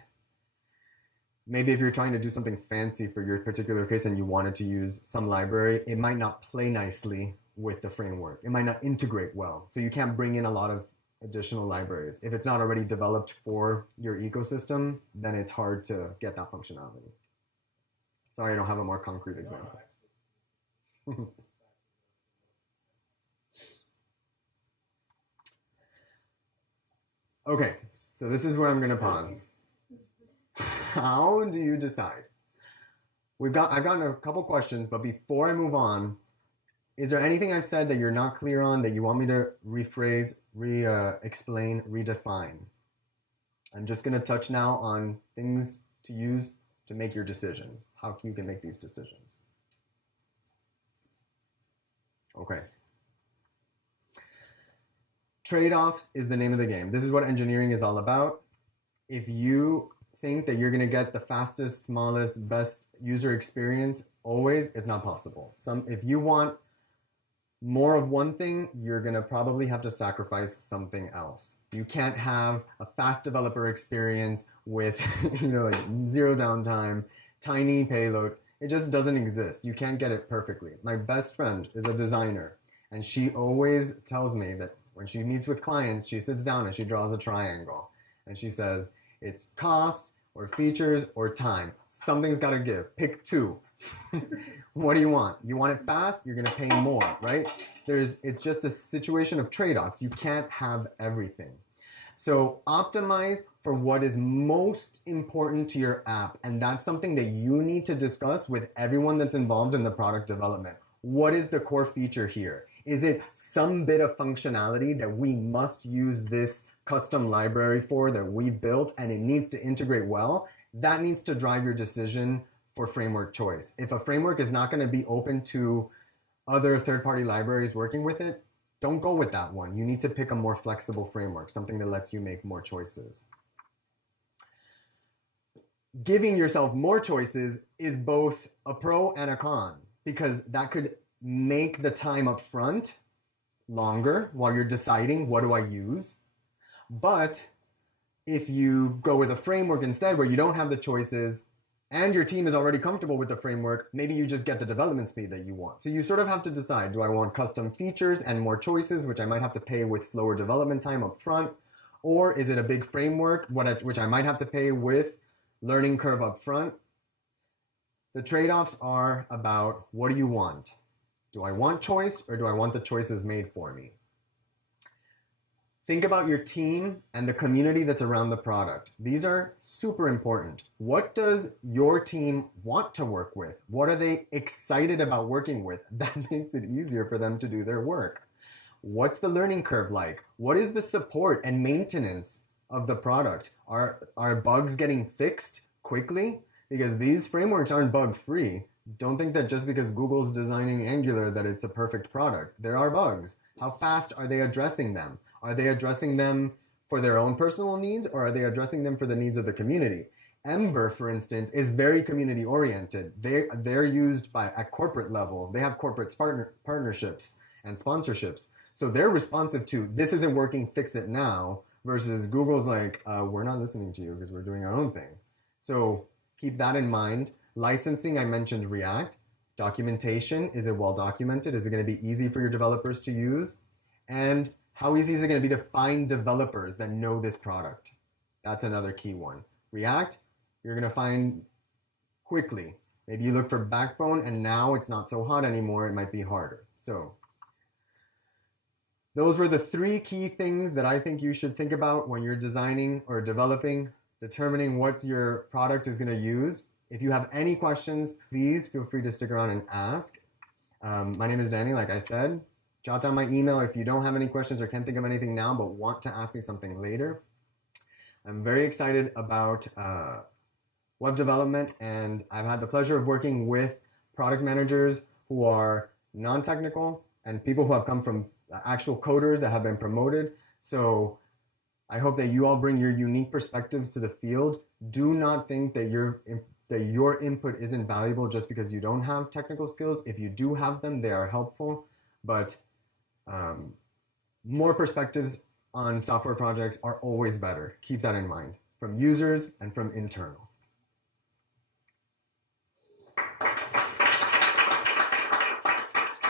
maybe if you're trying to do something fancy for your particular case and you wanted to use some library, it might not play nicely with the framework. It might not integrate well. So you can't bring in a lot of additional libraries. If it's not already developed for your ecosystem, then it's hard to get that functionality. Sorry, I don't have a more concrete example. Okay, so this is where I'm going to pause. How do you decide? I've gotten a couple questions, but before I move on, is there anything I've said that you're not clear on that you want me to rephrase, explain, redefine? I'm just going to touch now on things to use to make your decision, how you can make these decisions. Okay. Trade-offs is the name of the game. This is what engineering is all about. If you think that you're going to get the fastest, smallest, best user experience always, it's not possible. If you want more of one thing, you're going to probably have to sacrifice something else. You can't have a fast developer experience with like zero downtime, tiny payload. It just doesn't exist. You can't get it perfectly. My best friend is a designer, and she always tells me that when she meets with clients, she sits down and she draws a triangle. And she says, it's cost or features or time. Something's got to give. Pick two. What do you want? You want it fast? You're going to pay more, right? It's just a situation of trade-offs. You can't have everything. So optimize for what is most important to your app. And that's something that you need to discuss with everyone that's involved in the product development. What is the core feature here? Is it some bit of functionality that we must use this custom library for that we built and it needs to integrate well? That needs to drive your decision for framework choice. If a framework is not going to be open to other third-party libraries working with it, don't go with that one. You need to pick a more flexible framework, something that lets you make more choices. giving yourself more choices is both a pro and a con, because that could make the time up front longer while you're deciding what do I use. But if you go with a framework instead where you don't have the choices and your team is already comfortable with the framework, maybe you just get the development speed that you want. So you sort of have to decide, do I want custom features and more choices, which I might have to pay with slower development time up front? Or is it a big framework, which I might have to pay with learning curve up front? The trade-offs are about, what do you want? Do I want choice, or do I want the choices made for me? Think about your team and the community that's around the product. These are super important. What does your team want to work with? What are they excited about working with? That makes it easier for them to do their work. What's the learning curve like? What is the support and maintenance of the product? Are bugs getting fixed quickly? Because these frameworks aren't bug-free. Don't think that just because Google's designing Angular that it's a perfect product. There are bugs. How fast are they addressing them? Are they addressing them for their own personal needs, or are they addressing them for the needs of the community? Ember, for instance, is very community oriented. They're used at corporate level. They have corporate partnerships and sponsorships. So they're responsive to, this isn't working, fix it now, versus Google's like, we're not listening to you because we're doing our own thing. So keep that in mind. Licensing, I mentioned React. Documentation, is it well documented? Is it going to be easy for your developers to use? And how easy is it going to be to find developers that know this product? That's another key one. React, you're going to find quickly. Maybe you look for Backbone and now it's not so hot anymore. It might be harder. So those were the 3 key things that I think you should think about when you're designing or developing, determining what your product is going to use. If you have any questions, please feel free to stick around and ask. My name is Danny, like I said. Jot down my email if you don't have any questions or can't think of anything now but want to ask me something later. I'm very excited about web development, and I've had the pleasure of working with product managers who are non-technical and people who have come from actual coders that have been promoted. So I hope that you all bring your unique perspectives to the field. Do not think that your input isn't valuable just because you don't have technical skills. If you do have them, they are helpful. But more perspectives on software projects are always better. Keep that in mind, from users and from internal.